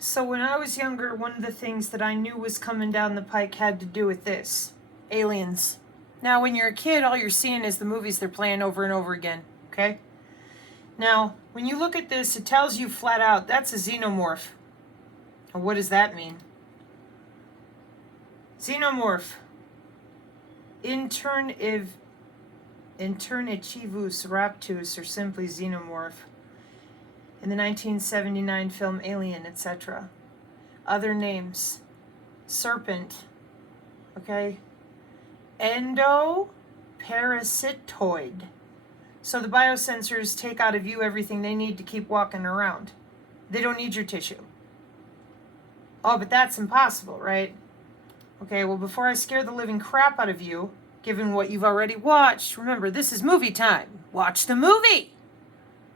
So when I was younger, one of the things that I knew was coming down the pike had to do with this. Aliens. Now, when you're a kid, all you're seeing is the movies they're playing over and over again, okay? Now, when you look at this, it tells you flat out, that's a xenomorph. And what does that mean? Xenomorph. Internivus raptus, or simply xenomorph. In the 1979 film Alien, etc. Other names. Serpent. Okay? Endoparasitoid. So the biosensors take out of you everything they need to keep walking around. They don't need your tissue. Oh, but that's impossible, right? Okay, well, before I scare the living crap out of you, given what you've already watched, remember, this is movie time. Watch the movie.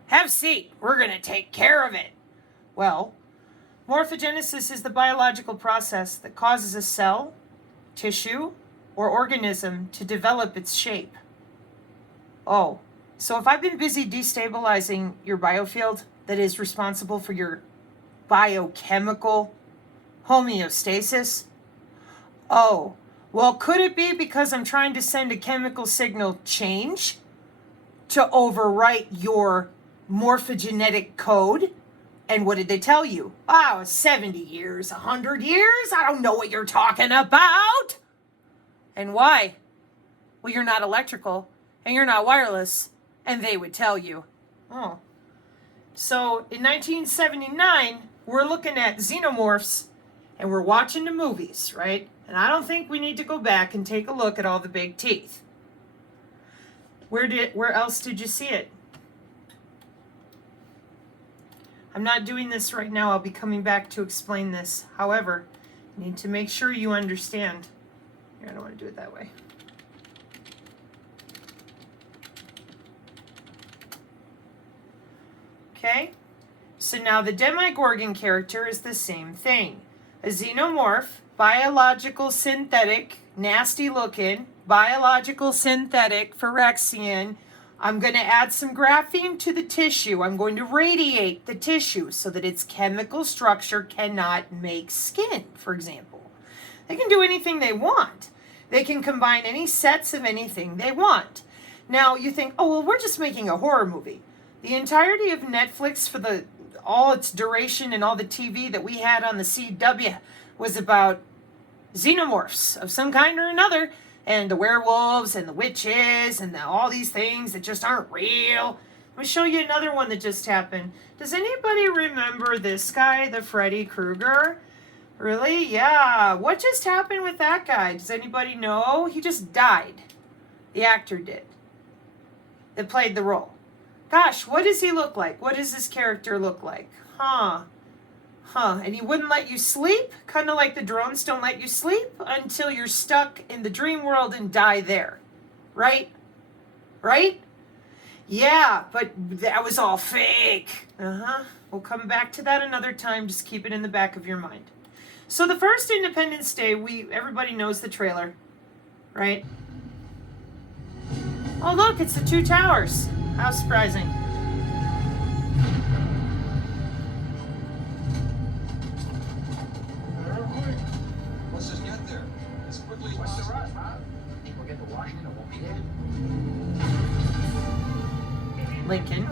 Have a seat. We're going to take care of it. Well, morphogenesis is the biological process that causes a cell, tissue, or organism to develop its shape. Oh, so if I've been busy destabilizing your biofield that is responsible for your biochemical homeostasis, oh, well, could it be because I'm trying to send a chemical signal change to overwrite your morphogenetic code? And what did they tell you? Oh, 70 years, 100 years? I don't know what you're talking about. And why? Well, you're not electrical, and you're not wireless, and they would tell you. Oh. So, in 1979, we're looking at xenomorphs, and we're watching the movies, right? And I don't think we need to go back and take a look at all the big teeth. Where else did you see it? I'm not doing this right now. I'll be coming back to explain this. However, you need to make sure you understand. Here, I don't want to do it that way. Okay? So now the Demogorgon character is the same thing. A xenomorph, biological synthetic, nasty looking, biological synthetic Phyrexian. I'm going to add some graphene to the tissue. I'm going to radiate the tissue so that its chemical structure cannot make skin, for example. They can do anything they want. They can combine any sets of anything they want. Now you think, oh, well, we're just making a horror movie. The entirety of Netflix for all its duration and all the TV that we had on the CW was about xenomorphs of some kind or another, and the werewolves and the witches and all these things that just aren't real. Let me show you another one that just happened. Does anybody remember this guy, the Freddy Krueger? Really? Yeah. What just happened with that guy? Does anybody know? He just died. The actor did. That played the role. Gosh, what does he look like? What does this character look like? And he wouldn't let you sleep? Kind of like the drones don't let you sleep until you're stuck in the dream world and die there. Right? Right? Yeah, but that was all fake. We'll come back to that another time. Just keep it in the back of your mind. So the first Independence Day, everybody knows the trailer, right? Oh, look, it's the two towers. How surprising. Let's just get there as quickly as possible. What's the rush, huh? People get to Washington and won't be there. Lincoln.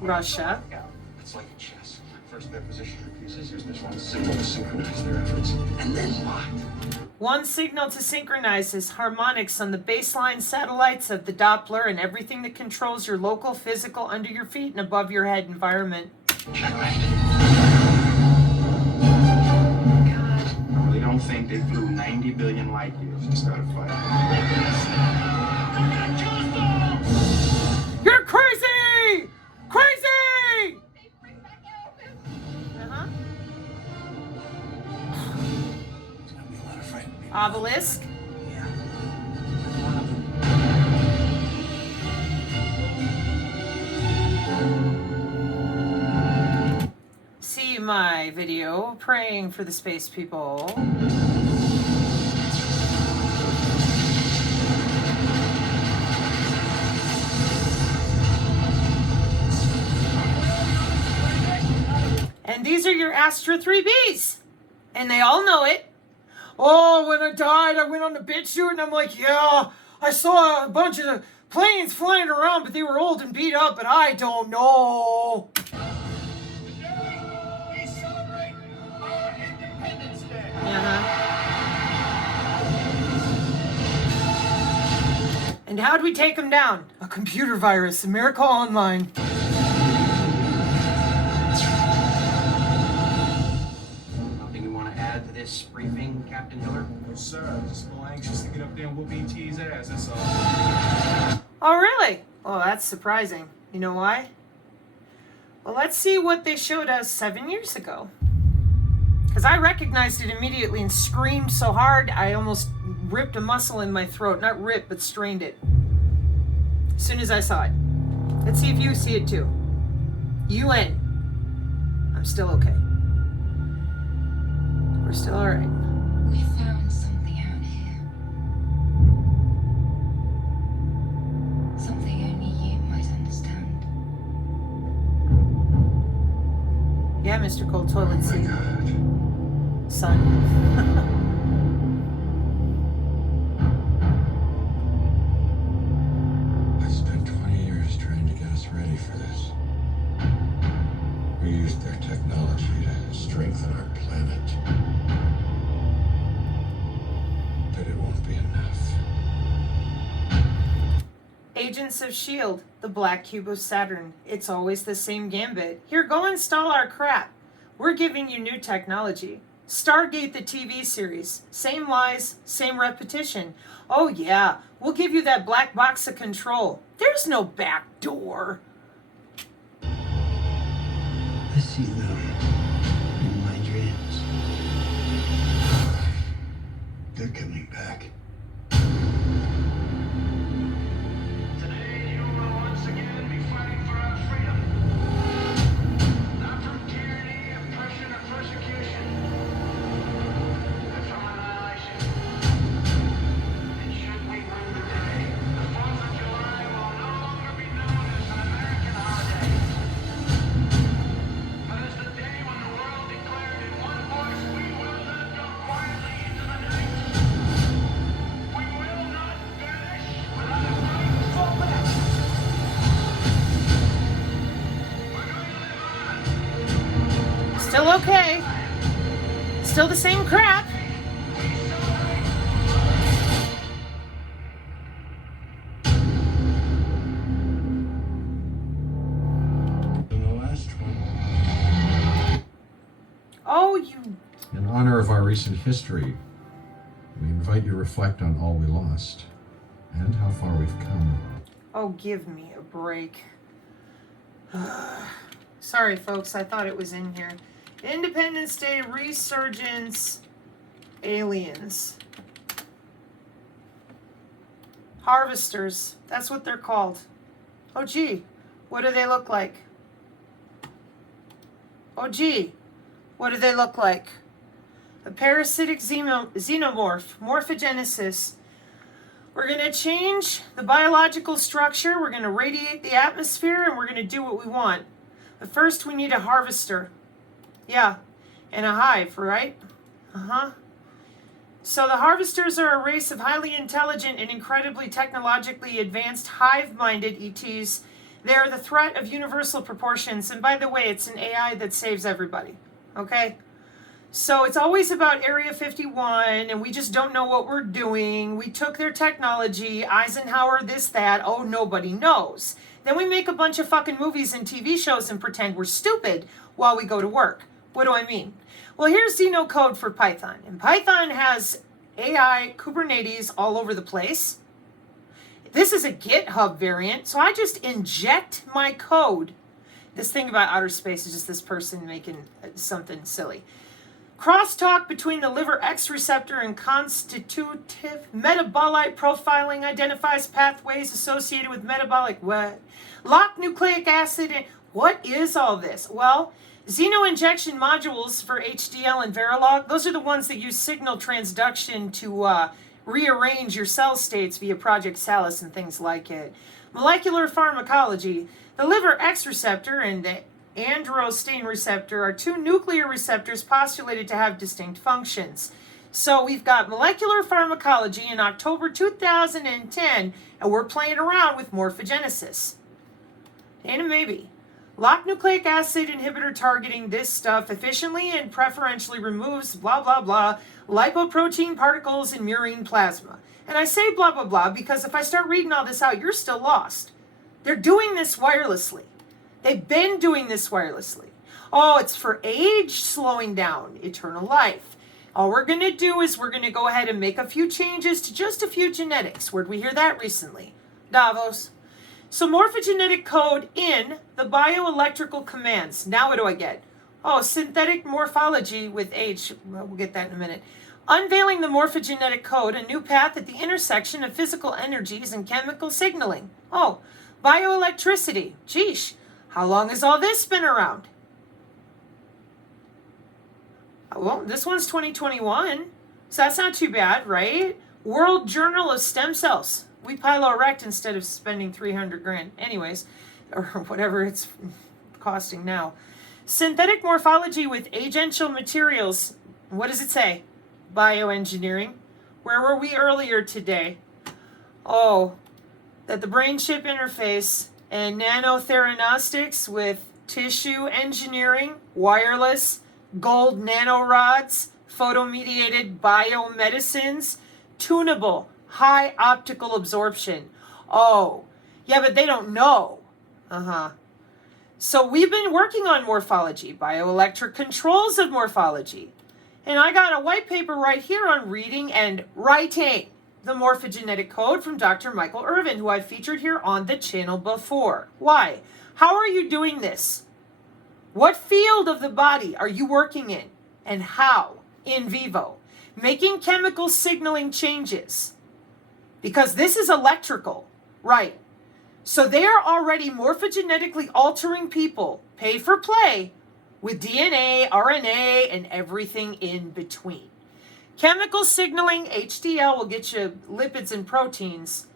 Russia. It's like a chess. First their position pieces, use this one symbol to synchronize their efforts. And then what? One signal to synchronize is harmonics on the baseline satellites of the Doppler and everything that controls your local physical under your feet and above your head environment. Checkmate. God. I really don't think they flew 90 billion light years to start a fight. You're crazy! Crazy! There's gonna be a lot of frightened people. Obelisk. Yeah. See my video praying for the space people. And these are your Astra 3Bs. And they all know it. Oh, when I died, I went on the bitch chute, and I'm like, yeah, I saw a bunch of planes flying around, but they were old and beat up, but I don't know. We celebrate our Independence Day. And how'd we take them down? A computer virus, America Online. Nothing you want to add to this briefing, Captain Hiller? No, sir. Just more anxious to get up there and whoop ET's ass, that's all. Oh, really? Oh, that's surprising. You know why? Well, let's see what they showed us 7 years ago. Because I recognized it immediately and screamed so hard, I almost ripped a muscle in my throat. Not ripped, but strained it. As soon as I saw it. Let's see if you see it too. UN. I'm still okay. We're still alright. We found something out here. Something only you might understand. Yeah, Mr. Cold Toilet Oh Seat. my God. Son. I spent 20 years trying to get us ready for this. We used their technology to strengthen our planet. But it won't be enough. Agents of S.H.I.E.L.D., the black cube of Saturn. It's always the same gambit. Here, go install our crap. We're giving you new technology. Stargate the TV series. Same lies, same repetition. Oh yeah, we'll give you that black box of control. There's no back door. I see them in my dreams. They're coming back. Today, you will once again be fighting for our freedom. Not from tyranny, oppression, or persecution, but from annihilation. And should we win the day, the 4th of July will no longer be known as an American holiday, but as the day when the world declared in one voice, we will not go quietly into the night. We will not vanish without a fight for back. We're going to live on. Still okay. Still the same crap. In the last one. Oh, you... In honor of our recent history, we invite you to reflect on all we lost and how far we've come. Oh, give me a break. Sorry, folks. I thought it was in here. Independence Day Resurgence Aliens. Harvesters. That's what they're called. Oh, gee. What do they look like? Oh, gee. What do they look like? A parasitic xenomorph. Morphogenesis. We're going to change the biological structure. We're going to radiate the atmosphere, and we're going to do what we want. But first, we need a harvester. Yeah, and a hive, right? Uh-huh. So the harvesters are a race of highly intelligent and incredibly technologically advanced hive-minded ETs. They are the threat of universal proportions. And by the way, it's an AI that saves everybody. Okay? So it's always about Area 51, and we just don't know what we're doing. We took their technology, Eisenhower, this, that. Oh, nobody knows. Then we make a bunch of fucking movies and TV shows and pretend we're stupid while we go to work. What do I mean? Well, here's Xenocode for Python. And Python has AI Kubernetes all over the place. This is a GitHub variant, so I just inject my code. This thing about outer space is just this person making something silly. Crosstalk between the liver X receptor and constitutive metabolite profiling identifies pathways associated with metabolic what? Lock nucleic acid in. What is all this? Well, xeno-injection modules for HDL and Verilog, those are the ones that use signal transduction to rearrange your cell states via Project Salus and things like it. Molecular pharmacology, the liver X receptor and the androstenedione receptor are two nuclear receptors postulated to have distinct functions. So we've got molecular pharmacology in October 2010, and we're playing around with morphogenesis. Ain't it maybe? Lock nucleic acid inhibitor targeting this stuff efficiently and preferentially removes blah blah blah lipoprotein particles in murine plasma. And I say blah blah blah because if I start reading all this out, you're still lost. They're doing this wirelessly. They've been doing this wirelessly. Oh, it's for age slowing down, eternal life. All we're going to do is we're going to go ahead and make a few changes to just a few genetics. Where'd we hear that recently? Davos. So morphogenetic code in the bioelectrical commands. Now what do I get? Oh, synthetic morphology with H. Well, we'll get that in a minute. Unveiling the morphogenetic code, a new path at the intersection of physical energies and chemical signaling. Oh, bioelectricity. Geesh, how long has all this been around? Well, this one's 2021, so that's not too bad, right? World Journal of Stem Cells. We pilo-erect instead of spending 300 grand. Anyways, or whatever it's costing now. Synthetic morphology with agential materials. What does it say? Bioengineering. Where were we earlier today? Oh, that the brain-chip interface and nanotheranostics with tissue engineering, wireless, gold nanorods, photomediated biomedicines, tunable, high optical absorption. Oh, yeah, but they don't know. So we've been working on morphology, bioelectric controls of morphology. And I got a white paper right here on reading and writing the morphogenetic code from Dr. Michael Irvin, who I've featured here on the channel before. Why? How are you doing this? What field of the body are you working in? And how? In vivo. Making chemical signaling changes. Because this is electrical. Right. So they are already morphogenetically altering people, pay for play, with DNA, RNA, and everything in between. Chemical signaling, HDL, will get you lipids and proteins.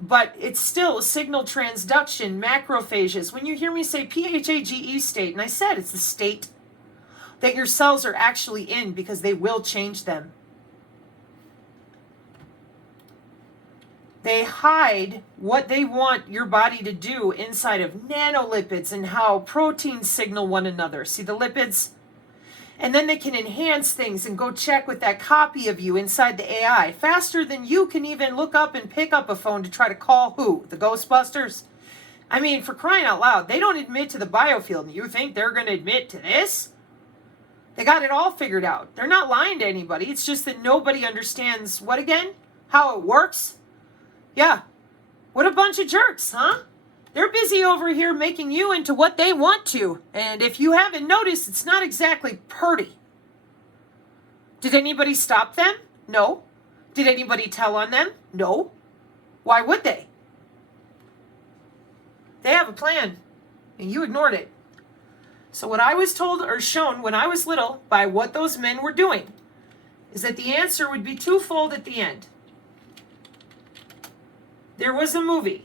But it's still signal transduction, macrophages. When you hear me say PHAGE state, and I said it's the state that your cells are actually in because they will change them. They hide what they want your body to do inside of nanolipids and how proteins signal one another. See the lipids? And then they can enhance things and go check with that copy of you inside the AI faster than you can even look up and pick up a phone to try to call who? The Ghostbusters? I mean, for crying out loud, they don't admit to the biofield. And you think they're going to admit to this? They got it all figured out. They're not lying to anybody. It's just that nobody understands what again? How it works? Yeah. What a bunch of jerks, huh? They're busy over here making you into what they want to. And if you haven't noticed, it's not exactly purty. Did anybody stop them? No. Did anybody tell on them? No. Why would they? They have a plan, and you ignored it. So what I was told or shown when I was little by what those men were doing is that the answer would be twofold at the end. There was a movie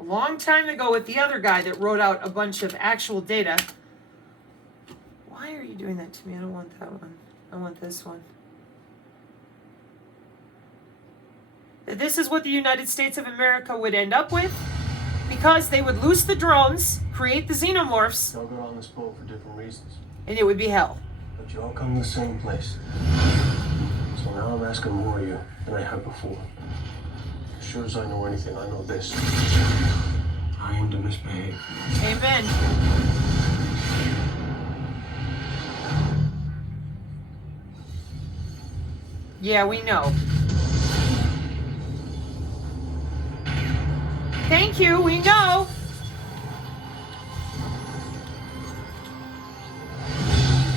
a long time ago with the other guy that wrote out a bunch of actual data. Why are you doing that to me? I don't want that one. I want this one. This is what the United States of America would end up with because they would loose the drones, create the xenomorphs, Y'all got on this boat for different reasons, and it would be hell. but you all come to the same place. So now I'm asking more of you than I have before. As sure as I know anything, I know this. I am to misbehave. Amen. Yeah, we know. Thank you, we know.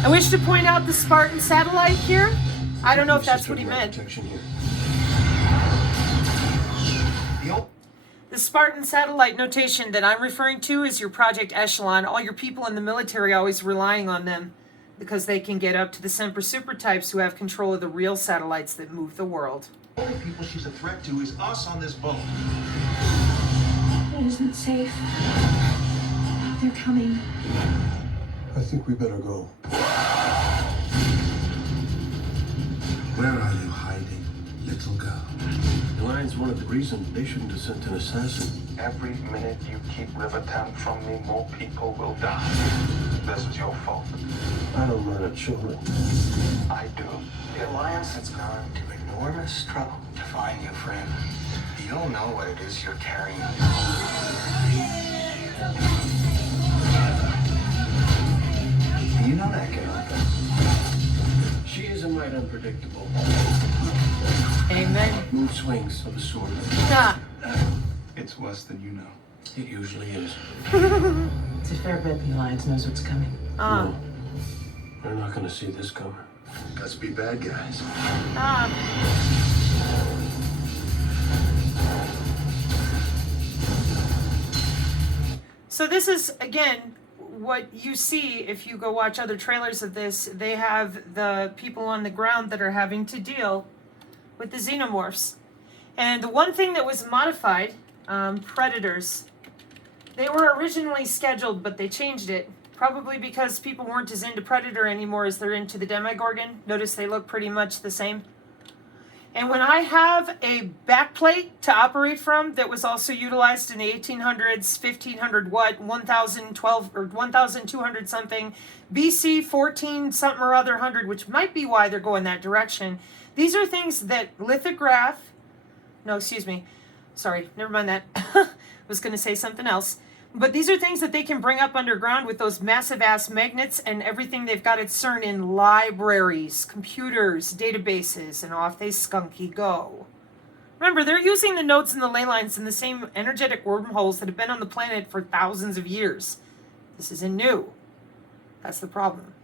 I wish to point out the Spartan satellite here. I don't know if that's what he meant. Protection here. The Spartan satellite notation that I'm referring to is your Project Echelon. All your people in the military always relying on them because they can get up to the Semper Super types who have control of the real satellites that move the world. The only people she's a threat to is us on this boat. It isn't safe. They're coming. I think we better go. Where are you hiding, little girl? The Alliance wanted the reason they shouldn't have sent an assassin. Every minute you keep Rivertown from me, more people will die. This is your fault. I don't murder children. I do. The Alliance has gone to enormous trouble to find you, friend. You don't know what it is you're carrying. You know that girl. She is a mite unpredictable. Amen. Mood swings of a sword. Ah. It's worse than you know. It usually is. It's a fair bet the Alliance knows what's coming. No, they're not gonna see this coming. Let's be bad guys. Ah. So this is, again, what you see if you go watch other trailers of this. They have the people on the ground that are having to deal with the xenomorphs. And the one thing that was modified, predators, they were originally scheduled, but they changed it. Probably because people weren't as into Predator anymore as they're into the Demogorgon. Notice they look pretty much the same. And when I have a backplate to operate from that was also utilized in the 1800s, 1500 what, 1012 or 1200 something, BC 14 something or other 100, which might be why they're going that direction. These are things that lithograph, no, excuse me, sorry, never mind that. I was going to say something else. But these are things that they can bring up underground with those massive ass magnets and everything they've got at CERN in libraries, computers, databases, and off they skunky go. Remember, they're using the nodes and the ley lines in the same energetic wormholes that have been on the planet for thousands of years. This isn't new. That's the problem.